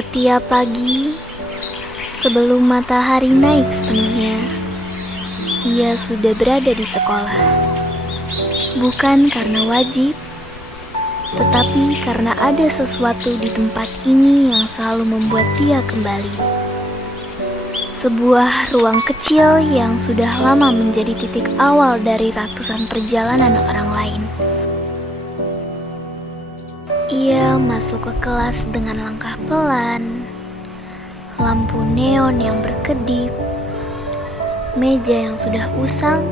Setiap pagi, sebelum matahari naik sepenuhnya, ia sudah berada di sekolah. Bukan karena wajib, tetapi karena ada sesuatu di tempat ini yang selalu membuat dia kembali. Sebuah ruang kecil yang sudah lama menjadi titik awal dari ratusan perjalanan orang lain. Ia masuk ke kelas dengan langkah pelan, lampu neon yang berkedip, meja yang sudah usang,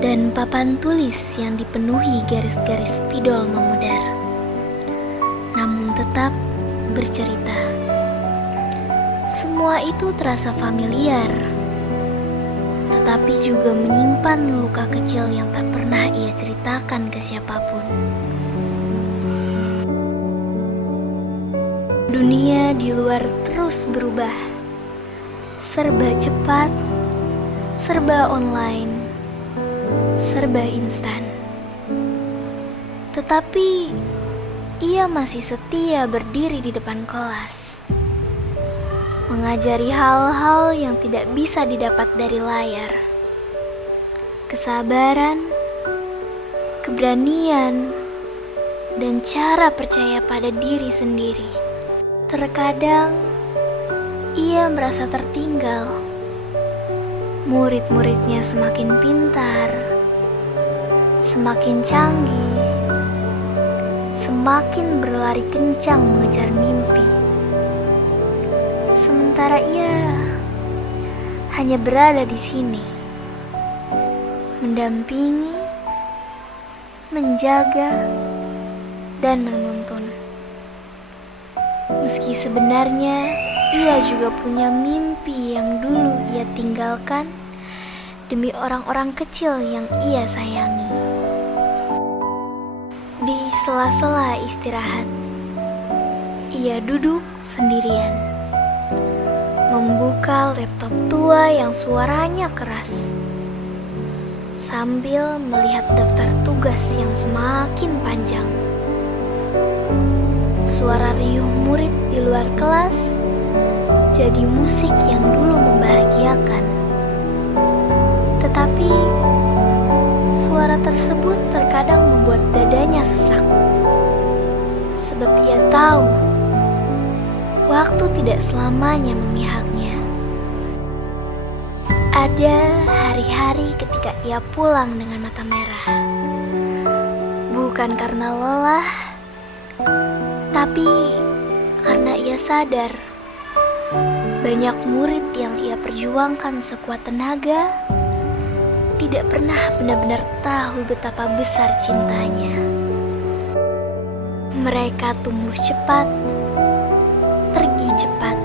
dan papan tulis yang dipenuhi garis-garis spidol memudar. Namun tetap bercerita. Semua itu terasa familiar, tetapi juga menyimpan luka kecil yang tak pernah ia ceritakan ke siapapun. Dunia di luar terus berubah, serba cepat, serba online, serba instan. Tetapi ia masih setia berdiri di depan kelas, mengajari hal-hal yang tidak bisa didapat dari layar. Kesabaran, keberanian, dan cara percaya pada diri sendiri. Terkadang ia merasa tertinggal. Murid-muridnya semakin pintar, semakin canggih, semakin berlari kencang mengejar mimpi. Sementara ia hanya berada di sini, mendampingi, menjaga, dan menuntun. Meski sebenarnya ia juga punya mimpi yang dulu ia tinggalkan demi orang-orang kecil yang ia sayangi. Di sela-sela istirahat, ia duduk sendirian, membuka laptop tua yang suaranya keras, sambil melihat daftar tugas yang semakin panjang. Suara riuh murid di luar kelas jadi musik yang dulu membahagiakan. Tetapi suara tersebut terkadang membuat dadanya sesak. Sebab ia tahu waktu tidak selamanya memihaknya. Ada hari-hari ketika ia pulang dengan mata merah. Bukan karena lelah, tapi karena ia sadar banyak murid yang ia perjuangkan sekuat tenaga tidak pernah benar-benar tahu betapa besar cintanya. Mereka tumbuh cepat, pergi cepat,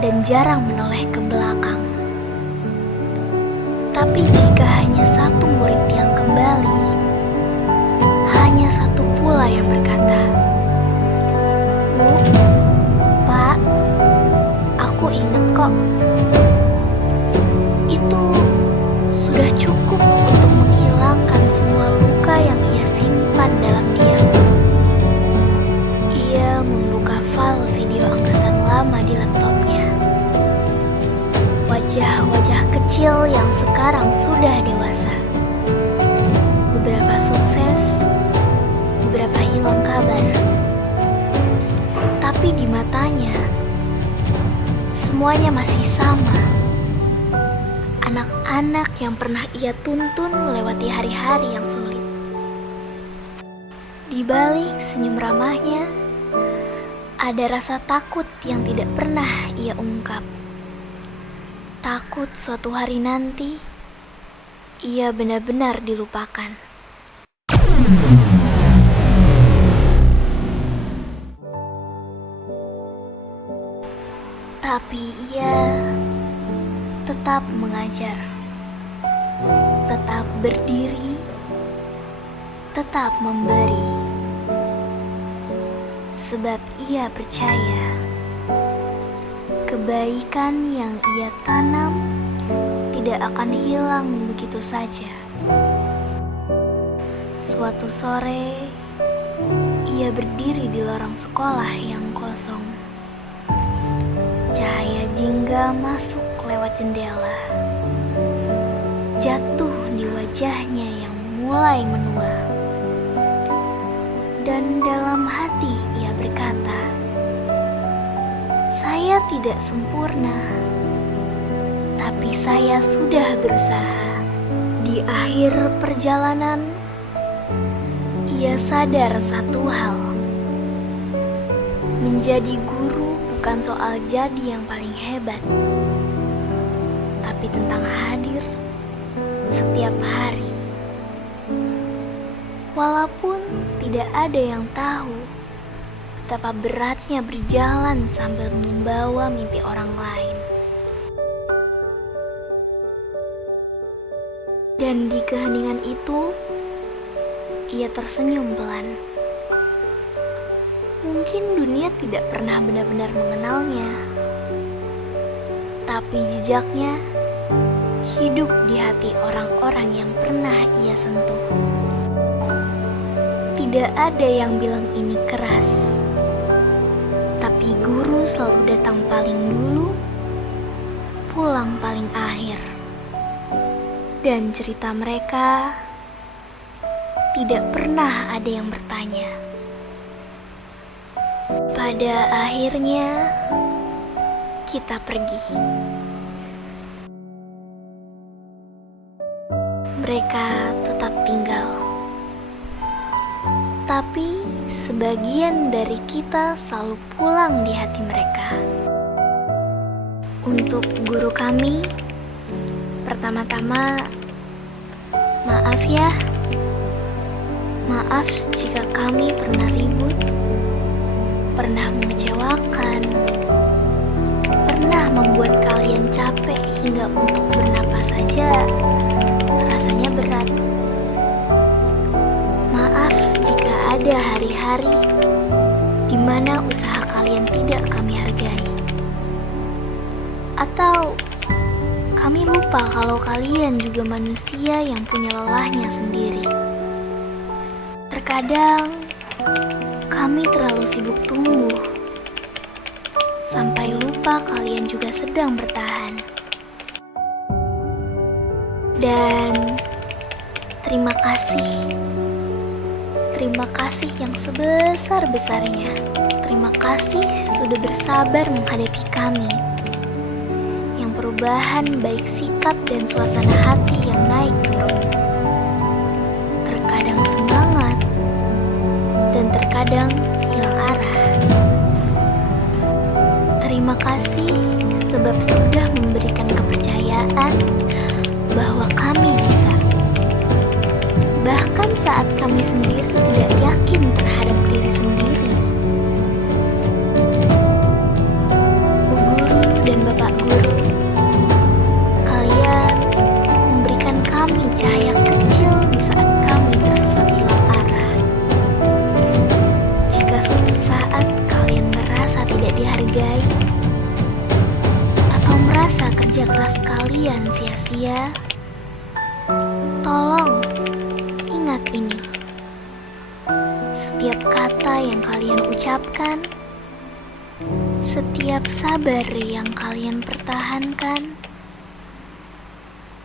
dan jarang menoleh ke belakang. Tapi jika hanya satu murid yang kembali, hanya satu pula yang berkata, "Bu, Pak, aku ingat kok." Itu sudah cukup untuk menghilangkan semua luka yang ia simpan dalam diam. Ia membuka file video angkatan lama di laptopnya. Wajah-wajah kecil yang sekarang sudah dewasa. Beberapa sukses, beberapa hilang kabar. Tapi di matanya, semuanya masih sama. Anak-anak yang pernah ia tuntun melewati hari-hari yang sulit. Di balik senyum ramahnya, ada rasa takut yang tidak pernah ia ungkap. Takut suatu hari nanti, ia benar-benar dilupakan. Tapi ia tetap mengajar, tetap berdiri, tetap memberi. Sebab ia percaya kebaikan yang ia tanam tidak akan hilang begitu saja. Suatu sore, ia berdiri di lorong sekolah yang kosong. masuk lewat jendela, jatuh di wajahnya yang mulai menua. Dan dalam hati ia berkata, "Saya tidak sempurna, tapi saya sudah berusaha." Di akhir perjalanan, ia sadar satu hal. Menjadi guru bukan soal jadi yang paling hebat, tapi tentang hadir setiap hari. Walaupun tidak ada yang tahu betapa beratnya berjalan sambil membawa mimpi orang lain. Dan di keheningan itu, ia tersenyum pelan. Mungkin dunia tidak pernah benar-benar mengenalnya, tapi jejaknya hidup di hati orang-orang yang pernah ia sentuh. Tidak ada yang bilang ini keras, tapi guru selalu datang paling dulu, pulang paling akhir. Dan cerita mereka tidak pernah ada yang bertanya. Pada akhirnya, kita pergi. Mereka tetap tinggal. Tapi sebagian dari kita selalu pulang di hati mereka. Untuk guru kami, pertama-tama, maaf ya. Maaf jika kami pernah ribut, pernah mengecewakan, pernah membuat kalian capek hingga untuk bernapas saja rasanya berat. Maaf jika ada hari-hari di mana usaha kalian tidak kami hargai. Atau kami lupa kalau kalian juga manusia yang punya lelahnya sendiri. Terkadang kami terlalu sibuk tumbuh sampai lupa kalian juga sedang bertahan. Dan terima kasih. Terima kasih yang sebesar-besarnya. Terima kasih sudah bersabar menghadapi kami. Yang perubahan baik sikap dan suasana hati yang naik turun. Terkadang semangat dan terkadang hilang arah. Terima kasih sebab sudah memberikan kepercayaan bahwa kami bisa. Bahkan saat kami sendiri tidak yakin terhadap diri sendiri. Bu Guru dan Bapak Guru, kalian memberikan kami cahaya kecil di saat kami tersesat hilang arah. Jika suatu saat kalian merasa tidak dihargai, atau merasa kerja keras kalian sia-sia, tolong ingat ini. Setiap kata yang kalian ucapkan, setiap sabar yang kalian pertahankan,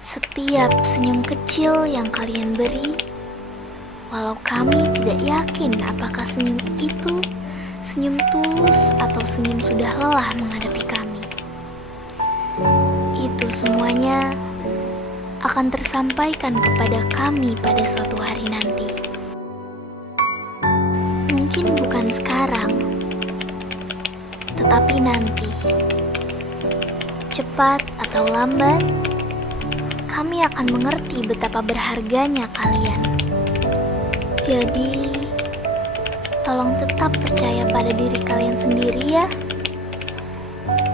setiap senyum kecil yang kalian beri, walau kami tidak yakin apakah senyum itu senyum tulus atau senyum sudah lelah menghadapi kami. Itu semuanya akan tersampaikan kepada kami pada suatu hari nanti. Mungkin bukan sekarang, tetapi nanti. Cepat atau lambat, kami akan mengerti betapa berharganya kalian. Jadi, tolong tetap percaya pada diri kalian sendiri ya.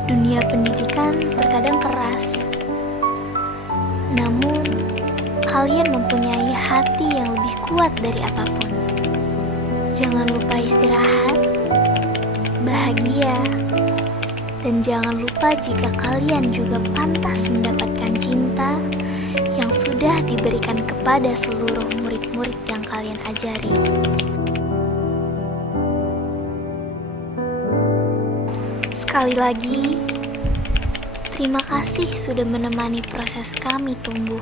Dunia pendidikan terkadang keras. Namun, kalian mempunyai hati yang lebih kuat dari apapun. Jangan lupa istirahat, bahagia, dan jangan lupa jika kalian juga pantas mendapatkan cinta yang sudah diberikan kepada seluruh murid-murid yang kalian ajari. Sekali lagi, Terima kasih sudah menemani proses kami tumbuh.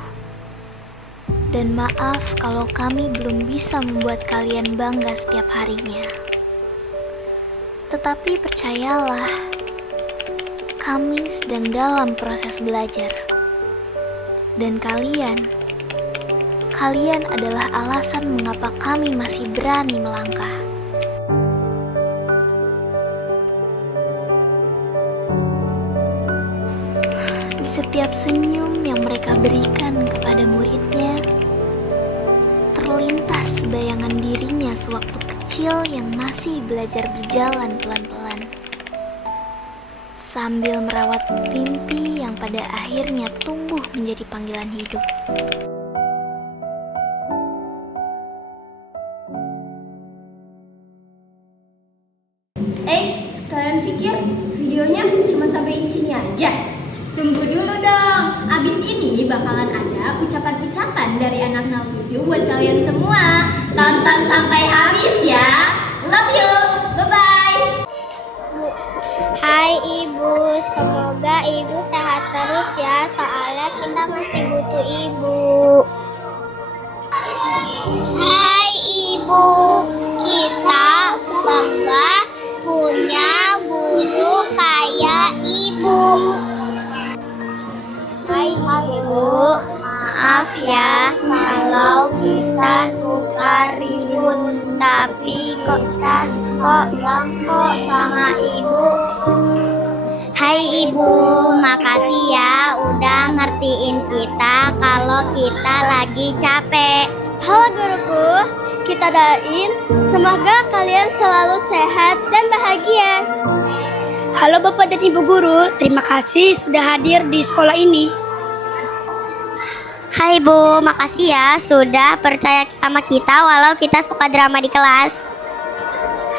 Dan maaf kalau kami belum bisa membuat kalian bangga setiap harinya. Tetapi percayalah, kami sedang dalam proses belajar. Dan kalian adalah alasan mengapa kami masih berani melangkah. Di setiap senyum yang mereka berikan kepada muridnya, terlintas bayangan dirinya sewaktu kecil yang masih belajar berjalan pelan-pelan, sambil merawat mimpi yang pada akhirnya tumbuh menjadi panggilan hidup. Kalian pikir videonya cuma sampai di sini aja? Tunggu dulu dong. Abis ini bakalan ada ucapan-ucapan dari anak 07 buat kalian semua. Tonton sampai habis ya. Love you. Bye-bye. Hai Ibu, semoga Ibu sehat terus ya, soalnya kita masih butuh Ibu. Hai Ibu, kita bangga punya guru kayak Ibu. Hai Ibu, maaf ya kalau kita suka ribut, tapi kok sama Ibu. Hai Ibu, makasih ya udah ngertiin kita kalau kita lagi capek. Halo guruku, kita doain semoga kalian selalu sehat dan bahagia. Halo Bapak dan Ibu Guru, terima kasih sudah hadir di sekolah ini. Hai Bu, makasih ya sudah percaya sama kita walau kita suka drama di kelas.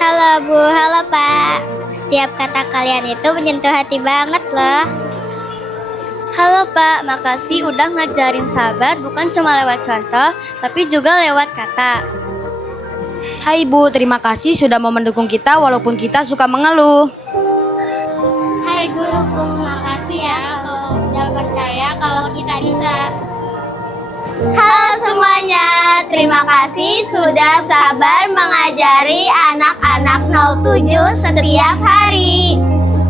Halo Bu, halo Pak. Setiap kata kalian itu menyentuh hati banget loh. Halo Pak, makasih udah ngajarin sabar bukan cuma lewat contoh, tapi juga lewat kata. Hai Bu, terima kasih sudah mau mendukung kita walaupun kita suka mengeluh. Hai guruku, makasih ya kalau sudah percaya kalau kita bisa. Halo semuanya, terima kasih sudah sabar mengajari anak-anak 07 setiap hari.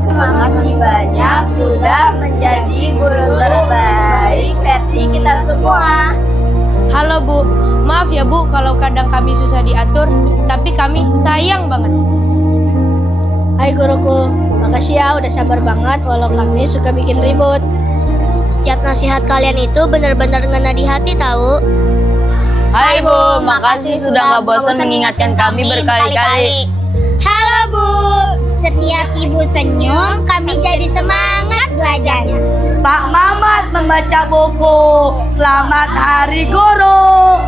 Terima kasih banyak sudah menjadi guru terbaik versi kita semua. Halo Bu, maaf ya Bu kalau kadang kami susah diatur, tapi kami sayang banget. Hai guruku, makasih ya udah sabar banget walau kami suka bikin ribut. Setiap nasihat kalian itu benar-benar ngena di hati tahu. Hai Bu, makasih sudah gak bosan mengingatkan kami berkali-kali. Halo Bu, setiap Ibu senyum kami jadi semangat belajarnya. Pak Mamat membaca buku. Selamat Hari Guru.